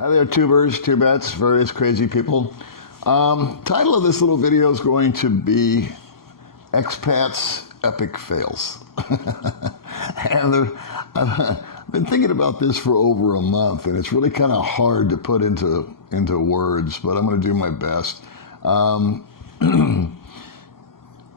Hi there, tubers, tubettes, various crazy people. Title of this little video is going to be Expats Epic Fails. And I've been thinking about this for over a month, and it's really kind of hard to put into words, but I'm going to do my best.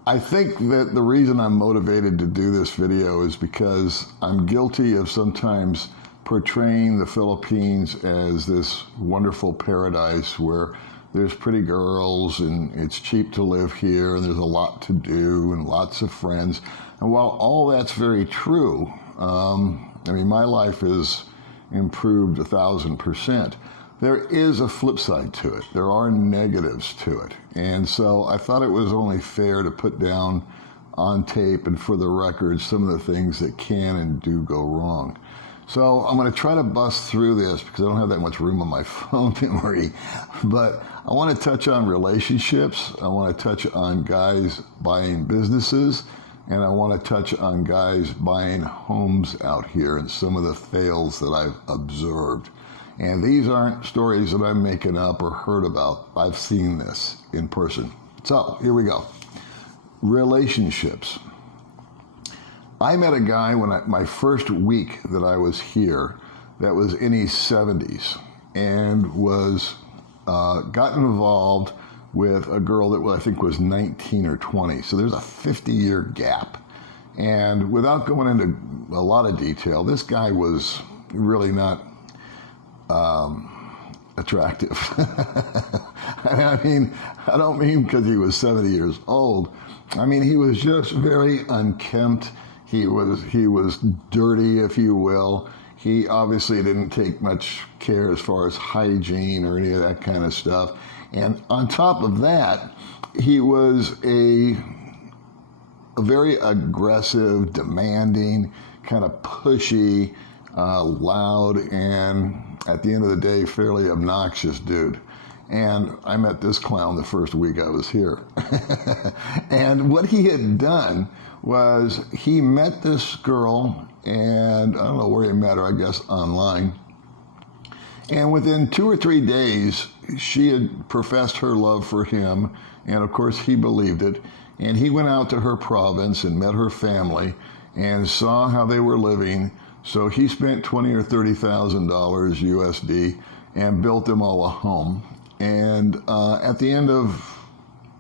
I think that the reason I'm motivated to do this video is because I'm guilty of sometimes portraying the Philippines as this wonderful paradise where there's pretty girls and it's cheap to live here and there's a lot to do and lots of friends. And while all that's very true, I mean, my life has improved 1,000%. There is a flip side to it. There are negatives to it. And so I thought it was only fair to put down on tape and for the record some of the things that can and do go wrong. So I'm going to try to bust through this because I don't have that much room on my phone memory. But I want to touch on relationships. I want to touch on guys buying businesses. And I want to touch on guys buying homes out here and some of the fails that I've observed. And these aren't stories that I'm making up or heard about. I've seen this in person. So here we go. Relationships. I met a guy when my first week that I was here that was in his 70s and was gotten involved with a girl that I think was 19 or 20. So there's a 50-year gap. And without going into a lot of detail, this guy was really not attractive. I mean, I don't mean because he was 70 years old. I mean, he was just very unkempt. He was dirty, if you will. He obviously didn't take much care as far as hygiene or any of that kind of stuff. And on top of that, he was a very aggressive, demanding, kind of pushy, loud, and at the end of the day, fairly obnoxious dude. And I met this clown the first week I was here. And what he had done was he met this girl, and I don't know where he met her, I guess online. And within 2 or 3 days, she had professed her love for him, and of course he believed it. And he went out to her province and met her family and saw how they were living. So he spent $20,000 or $30,000 USD and built them all a home. And at the end of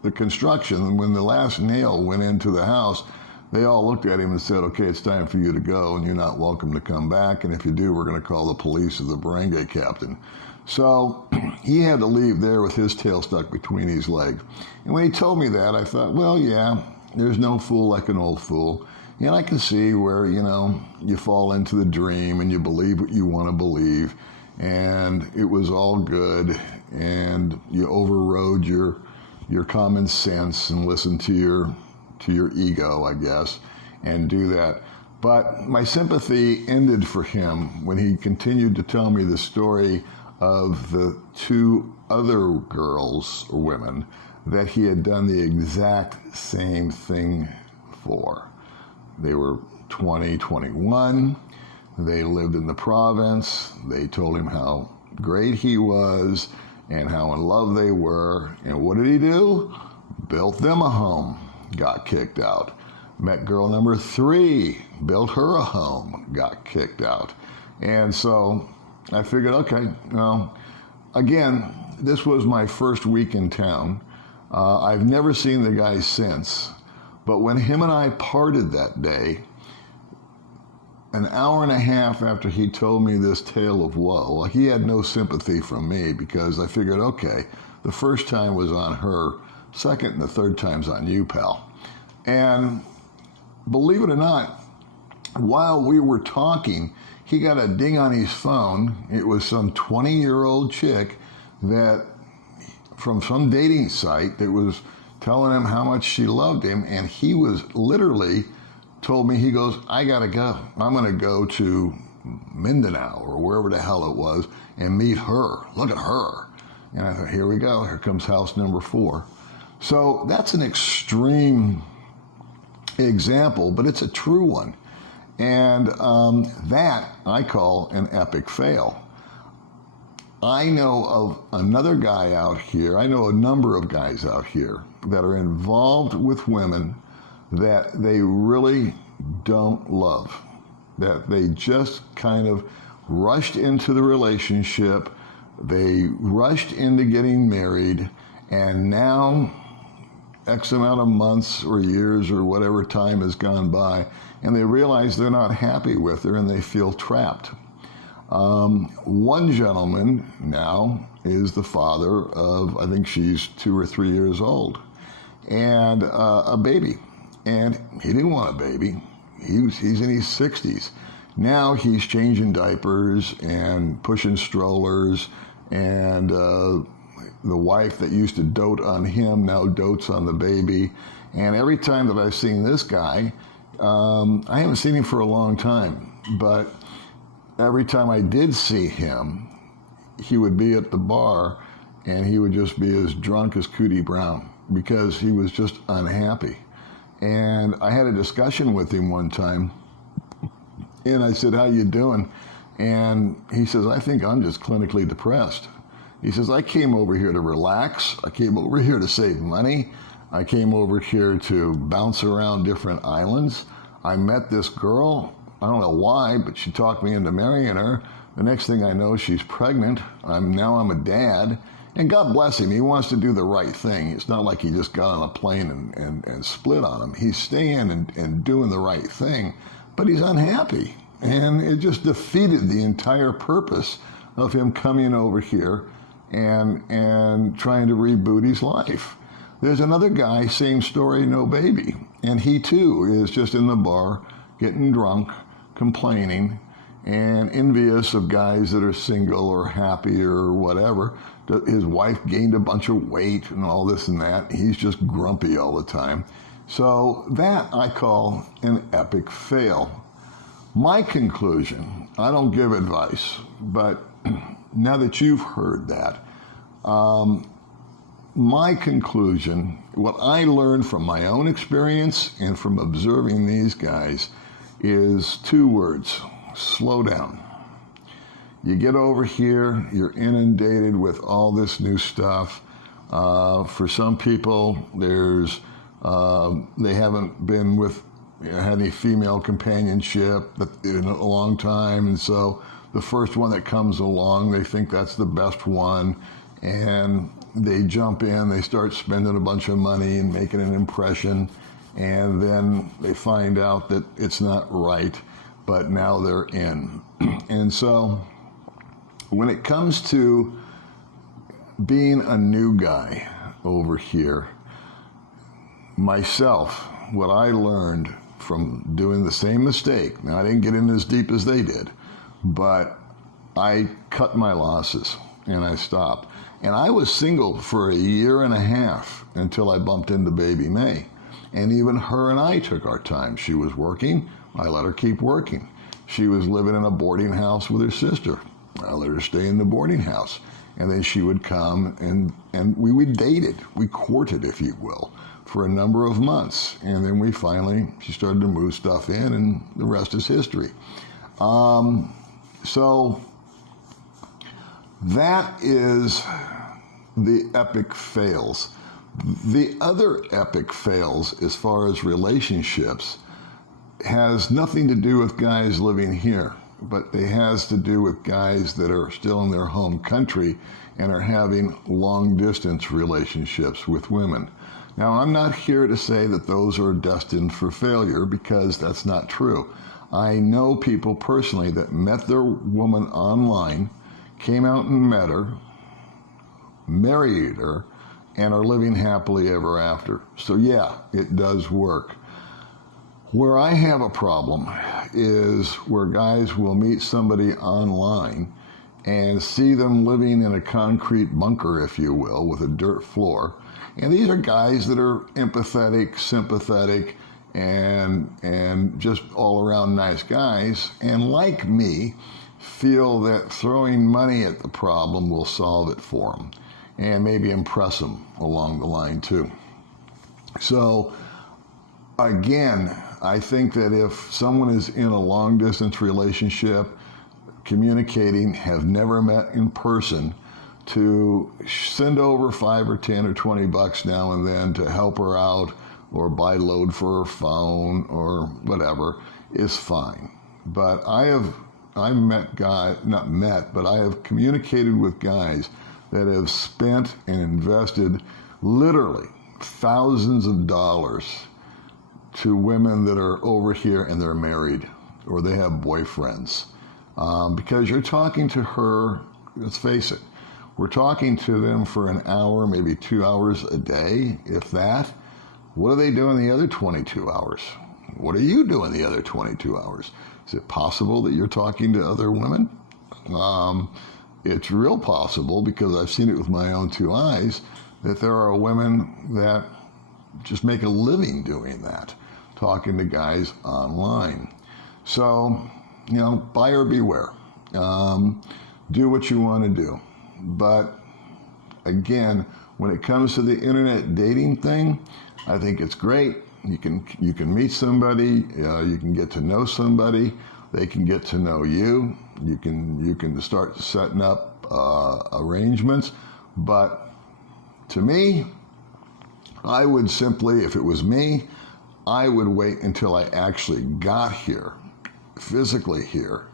the construction, when the last nail went into the house, they all looked at him and said, okay, it's time for you to go, and you're not welcome to come back. And if you do, we're going to call the police or the barangay captain. So he had to leave there with his tail stuck between his legs. And when he told me that, I thought, well, yeah, there's no fool like an old fool. And I can see where, you know, you fall into the dream and you believe what you want to believe. And it was all good. And you overrode your common sense and listened to your ego, I guess, and do that. But my sympathy ended for him when he continued to tell me the story of the 2 other girls or women that he had done the exact same thing for. They were 20, 21. They lived in the province. They told him how great he was and how in love they were. And what did he do? Built them a home. Got kicked out. Met girl number 3, built her a home, got kicked out. And so I figured, okay, well, again, this was my first week in town. I've never seen the guy since, but when him and I parted that day, an hour and a half after he told me this tale of woe, he had no sympathy from me because I figured, okay, the first time was on her, second and the third time's on you, pal. And believe it or not, while we were talking, he got a ding on his phone. It was some 20-year-old chick that from some dating site that was telling him how much she loved him. And he was literally told me, he goes, I gotta go. I'm gonna go to Mindanao or wherever the hell it was and meet her. Look at her. And I thought, here we go. Here comes house number 4. So that's an extreme example, but it's a true one. And that I call an epic fail. I know of another guy out here, I know a number of guys out here that are involved with women that they really don't love, that they just kind of rushed into the relationship, they rushed into getting married, and now X amount of months or years or whatever time has gone by, and they realize they're not happy with her and they feel trapped. One gentleman now is the father of, I think she's 2 or 3 years old, and a baby. And he didn't want a baby. He's in his 60s. Now he's changing diapers and pushing strollers, and the wife that used to dote on him now dotes on the baby. And every time that I've seen this guy, I haven't seen him for a long time, but every time I did see him, he would be at the bar and he would just be as drunk as Cootie Brown because he was just unhappy. And I had a discussion with him one time, and I said, "How you doing?" And he says, "I think I'm just clinically depressed." He says, "I came over here to relax. I came over here to save money. I came over here to bounce around different islands. I met this girl. I don't know why, but she talked me into marrying her. The next thing I know, she's pregnant. Now I'm a dad. And God bless him, he wants to do the right thing. It's not like he just got on a plane and split on him. He's staying and doing the right thing, but he's unhappy. And it just defeated the entire purpose of him coming over here and trying to reboot his life. There's another guy, same story, no baby. And he too is just in the bar, getting drunk, complaining, and envious of guys that are single or happy or whatever. His wife gained a bunch of weight and all this and that. He's just grumpy all the time. So that I call an epic fail. My conclusion, I don't give advice, but now that you've heard that, my conclusion, what I learned from my own experience and from observing these guys, is 2 words: slow down. You get over here, you're inundated with all this new stuff. For some people, they haven't been with had any female companionship in a long time, and so the first one that comes along, they think that's the best one, and they jump in, they start spending a bunch of money and making an impression, and then they find out that it's not right, but now they're in. And so when it comes to being a new guy over here, myself, what I learned from doing the same mistake, now I didn't get in as deep as they did, but I cut my losses and I stopped. And I was single for 1.5 years until I bumped into Baby May. And even her and I took our time. She was working, I let her keep working. She was living in a boarding house with her sister. I let her stay in the boarding house. And then she would come and we dated, we courted, if you will, for a number of months. And then she started to move stuff in, and the rest is history. So that is the epic fails. The other epic fails as far as relationships has nothing to do with guys living here, but it has to do with guys that are still in their home country and are having long distance relationships with women. Now, I'm not here to say that those are destined for failure, because that's not true. I know people personally that met their woman online, came out and met her, married her, and are living happily ever after. So yeah, it does work. Where I have a problem is where guys will meet somebody online and see them living in a concrete bunker, if you will, with a dirt floor. And these are guys that are empathetic, sympathetic, and just all around nice guys, and like me, feel that throwing money at the problem will solve it for them, and maybe impress them along the line too. So again, I think that if someone is in a long distance relationship, communicating, have never met in person, to send over 5 or 10 or 20 bucks now and then to help her out or buy load for her phone or whatever is fine. But I've met guys, not met, but I have communicated with guys that have spent and invested literally thousands of dollars to women that are over here and they're married or they have boyfriends. Because you're talking to her, let's face it, we're talking to them for an hour, maybe 2 hours a day, if that. What are they doing the other 22 hours? What are you doing the other 22 hours? Is it possible that you're talking to other women? It's real possible, because I've seen it with my own 2 eyes, that there are women that just make a living doing that, talking to guys online. So, buyer beware. Do what you want to do. But again, when it comes to the internet dating thing, I think it's great. You can meet somebody, you can get to know somebody, they can get to know you. You can start setting up arrangements. But to me, I would simply, if it was me, I would wait until I actually got here, physically here,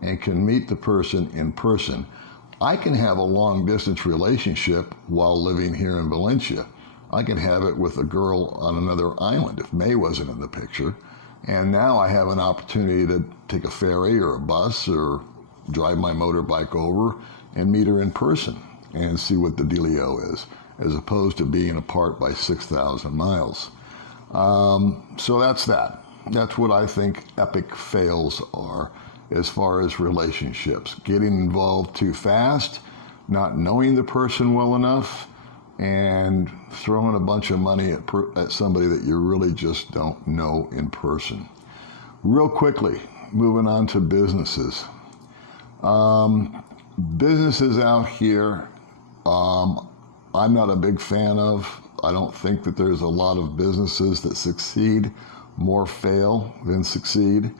and can meet the person in person. I can have a long distance relationship while living here in Valencia. I can have it with a girl on another island if May wasn't in the picture. And now I have an opportunity to take a ferry or a bus or drive my motorbike over and meet her in person and see what the dealio is, as opposed to being apart by 6,000 miles. So that's that. That's what I think epic fails are as far as relationships. Getting involved too fast, not knowing the person well enough, and throwing a bunch of money at somebody that you really just don't know in person. Real quickly, moving on to businesses. Businesses out here, I'm not a big fan of. I don't think that there's a lot of businesses that succeed, more fail than succeed.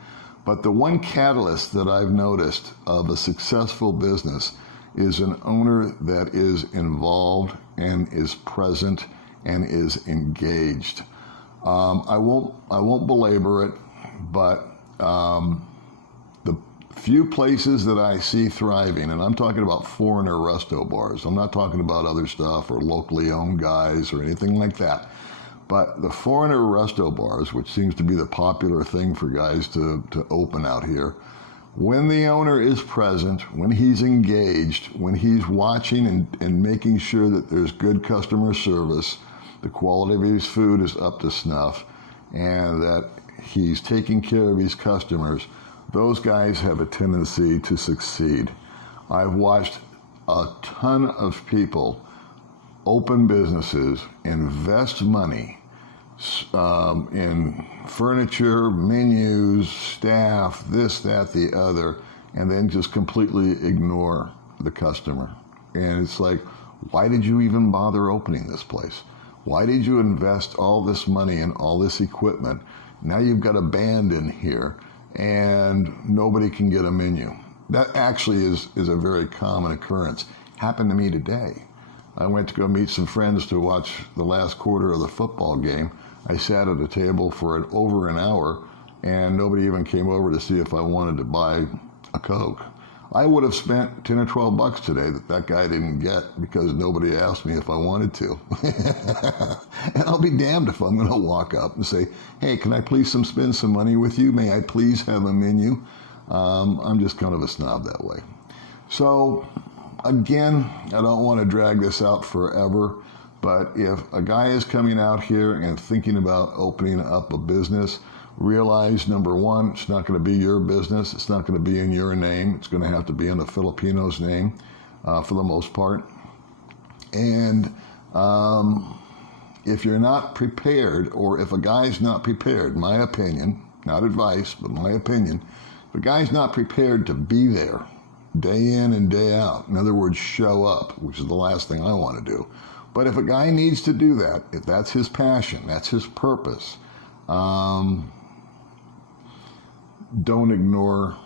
But the one catalyst that I've noticed of a successful business is an owner that is involved and is present and is engaged. I won't belabor it, but the few places that I see thriving, and I'm talking about foreigner resto bars. I'm not talking about other stuff or locally owned guys or anything like that. But the foreigner resto bars, which seems to be the popular thing for guys to open out here, when the owner is present, when he's engaged, when he's watching and making sure that there's good customer service, the quality of his food is up to snuff, and that he's taking care of his customers, those guys have a tendency to succeed. I've watched a ton of people open businesses, invest money in furniture, menus, staff, this, that, the other, and then just completely ignore the customer. And it's like, why did you even bother opening this place? Why did you invest all this money in all this equipment? Now you've got a band in here and nobody can get a menu. That actually is a very common occurrence. Happened to me today. I went to go meet some friends to watch the last quarter of the football game. I sat at a table for over an hour, and nobody even came over to see if I wanted to buy a Coke. I would have spent 10 or 12 bucks today that guy didn't get because nobody asked me if I wanted to. And I'll be damned if I'm going to walk up and say, hey, can I please spend some money with you? May I please have a menu? I'm just kind of a snob that way. So, again, I don't want to drag this out forever, but if a guy is coming out here and thinking about opening up a business, realize, number one, it's not going to be your business. It's not going to be in your name. It's going to have to be in a Filipino's name for the most part. And if you're not prepared, or if a guy's not prepared, my opinion, not advice, but my opinion, if a guy's not prepared to be there day in and day out, in other words, show up, which is the last thing I want to do. But if a guy needs to do that, if that's his passion, that's his purpose, don't ignore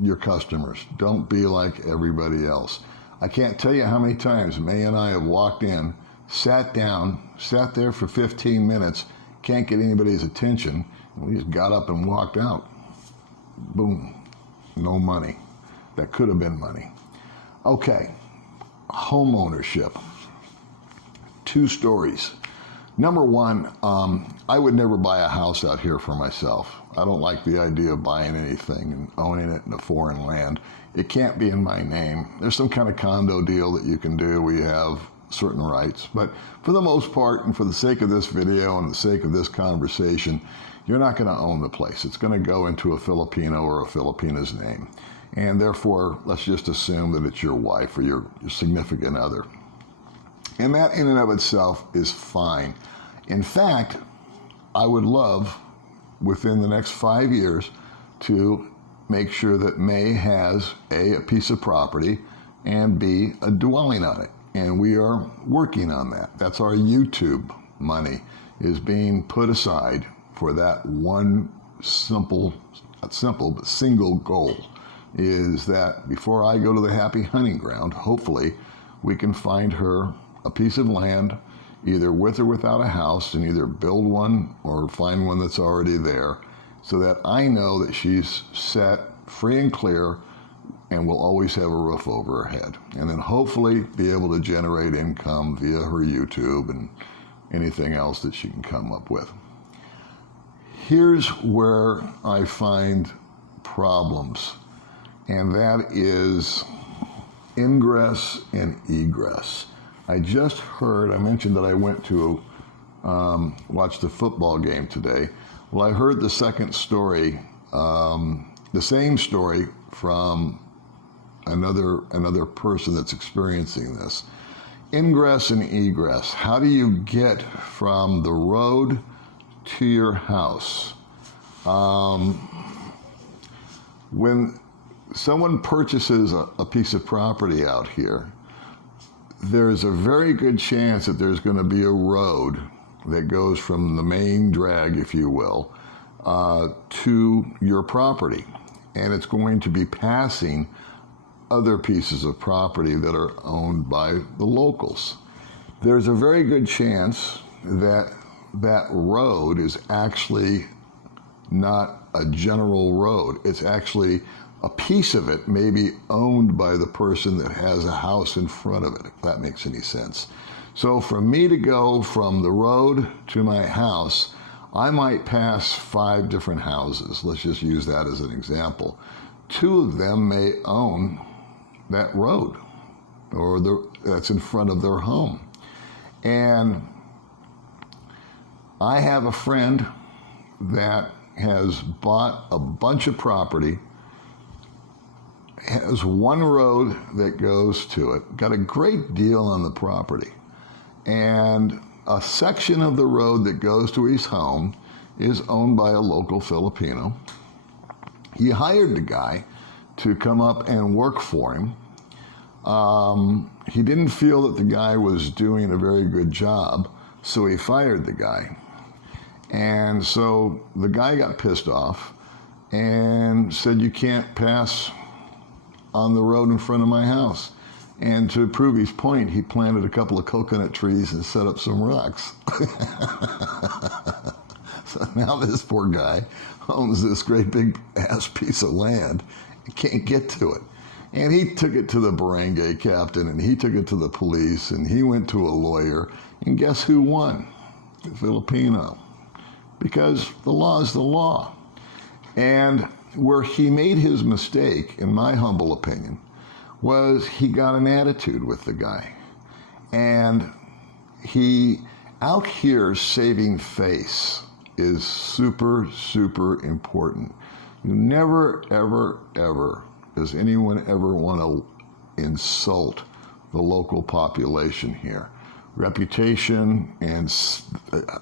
your customers. Don't be like everybody else. I can't tell you how many times May and I have walked in, sat down, sat there for 15 minutes, can't get anybody's attention, and we just got up and walked out. Boom. No money. That could have been money. Okay. Home ownership. 2 stories. Number one, I would never buy a house out here for myself. I don't like the idea of buying anything and owning it in a foreign land. It can't be in my name. There's some kind of condo deal that you can do. We have certain rights. But for the most part, and for the sake of this video and the sake of this conversation, you're not going to own the place. It's going to go into a Filipino or a Filipina's name. And therefore, let's just assume that it's your wife or your significant other. And that in and of itself is fine. In fact, I would love, within the next 5 years, to make sure that May has A, a piece of property, and B, a dwelling on it. And we are working on that. That's our YouTube money, is being put aside for that one simple, not simple, but single goal, is that before I go to the happy hunting ground, hopefully we can find her a piece of land, either with or without a house, and either build one or find one that's already there, so that I know that she's set free and clear and will always have a roof over her head. And then hopefully be able to generate income via her YouTube and anything else that she can come up with. Here's where I find problems, and that is ingress and egress. I just heard, I mentioned that I went to watch the football game today. Well, I heard the second story, the same story from another person that's experiencing this. Ingress and egress. How do you get from the road to your house? When someone purchases a piece of property out here, there's a very good chance that there's going to be a road that goes from the main drag, if you will, to your property. And it's going to be passing other pieces of property that are owned by the locals. There's a very good chance that that road is actually not a general road. It's actually a piece of it may be owned by the person that has a house in front of it, if that makes any sense. So for me to go from the road to my house, I might pass 5 different houses. Let's just use that as an example. 2 of them may own that road, or that's in front of their home. And I have a friend that has bought a bunch of property, has one road that goes to it, got a great deal on the property, and a section of the road that goes to his home is owned by a local Filipino. He hired the guy to come up and work for him. He didn't feel that the guy was doing a very good job, so he fired the guy. And so the guy got pissed off and said, "You can't pass on the road in front of my house." And to prove his point, he planted a couple of coconut trees and set up some rocks. So now this poor guy owns this great big ass piece of land and can't get to it. And he took it to the barangay captain, and he took it to the police, and he went to a lawyer, and guess who won? The Filipino. Because the law is the law. And where he made his mistake, in my humble opinion, was he got an attitude with the guy. And he, out here, saving face is super, super important. You never, ever, ever, does anyone ever want to insult the local population here. Reputation, and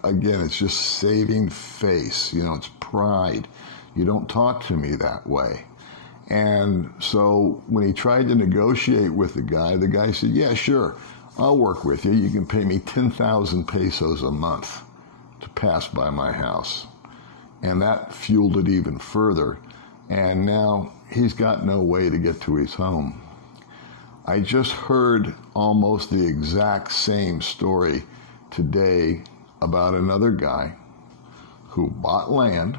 again, it's just saving face. You know, it's pride. You don't talk to me that way. And so when he tried to negotiate with the guy said, "Yeah, sure, I'll work with you. You can pay me 10,000 pesos a month to pass by my house." And that fueled it even further. and now he's got no way to get to his home. I just heard almost the exact same story today about another guy who bought land,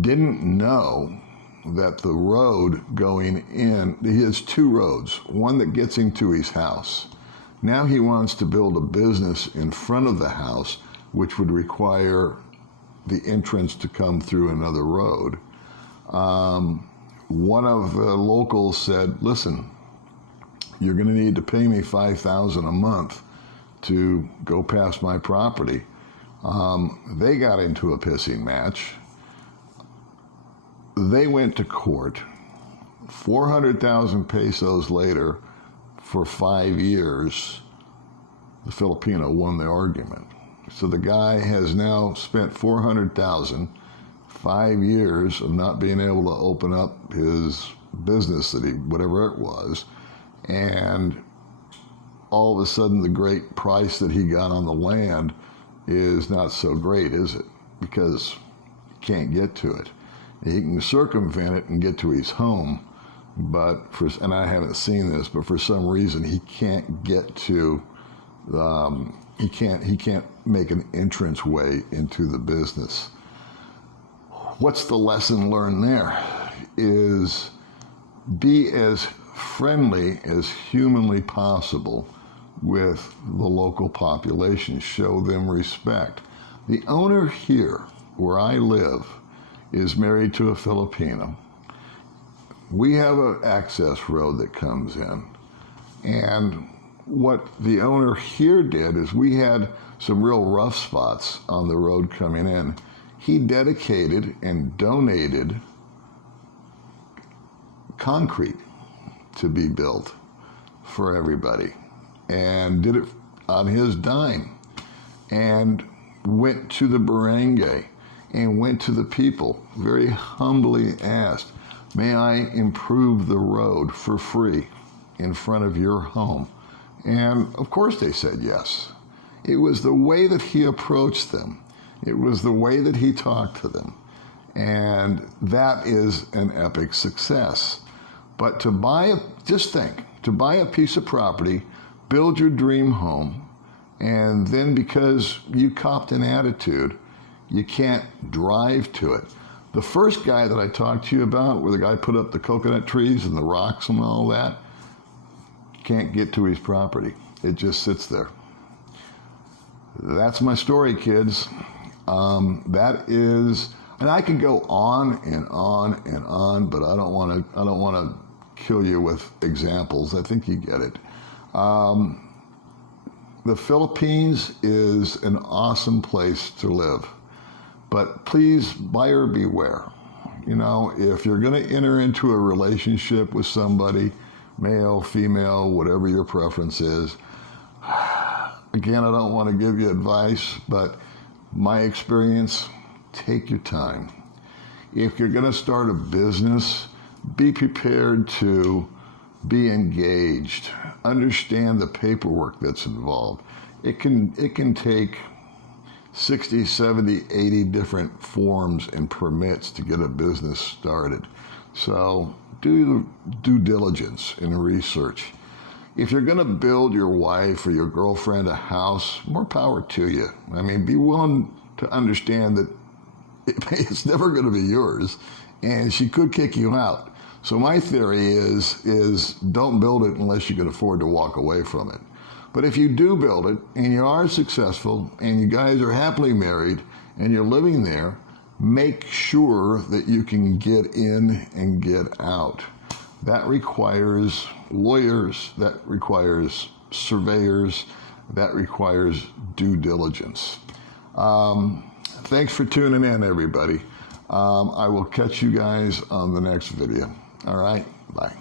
didn't know that the road going in, he has two roads, one that gets him to his house. Now he wants to build a business in front of the house, which would require the entrance to come through another road. One of the locals said, listen, you're going to need to pay me $5,000 a month to go past my property. They got into a pissing match. They went to court. 400,000 pesos later, for 5 years, the Filipino won the argument. So the guy has now spent 400,000, 5 years of not being able to open up his business that he, whatever it was, and all of a sudden the great price that he got on the land is not so great, is it? Because he can't get to it. He can circumvent it and get to his home, but and I haven't seen this, but for some reason he can't get to, he can't make an entrance way into the business. What's the lesson learned there? Is be as friendly as humanly possible with the local population. Show them respect. The owner here, where I live, is married to a Filipino. We have an access road that comes in. And what the owner here did is we had some real rough spots on the road coming in. He dedicated and donated concrete to be built for everybody, and did it on his dime, and went to the barangay and went to the people, very humbly asked, may I improve the road for free in front of your home? And of course they said yes. It was the way that he approached them. It was the way that he talked to them. And that is an epic success. But to buy to buy a piece of property, build your dream home, and then because you copped an attitude, you can't drive to it. The first guy that I talked to you about, where the guy put up the coconut trees and the rocks and all that, can't get to his property. It just sits there. That's my story, kids. That is, and I could go on and on and on, but I don't want to kill you with examples. I think you get it. The Philippines is an awesome place to live, but please, buyer beware. You know, if you're going to enter into a relationship with somebody, male, female, whatever your preference is, again, I don't want to give you advice, but my experience, take your time. If you're going to start a business, be prepared to be engaged. Understand the paperwork that's involved. It can take 60, 70, 80 different forms and permits to get a business started. So do due diligence and research. If you're going to build your wife or your girlfriend a house, more power to you. I mean, be willing to understand that it's never going to be yours, and she could kick you out. So my theory is don't build it unless you can afford to walk away from it. But if you do build it and you are successful and you guys are happily married and you're living there, make sure that you can get in and get out. That requires lawyers, that requires surveyors, that requires due diligence. Thanks for tuning in, everybody. I will catch you guys on the next video. All right, bye.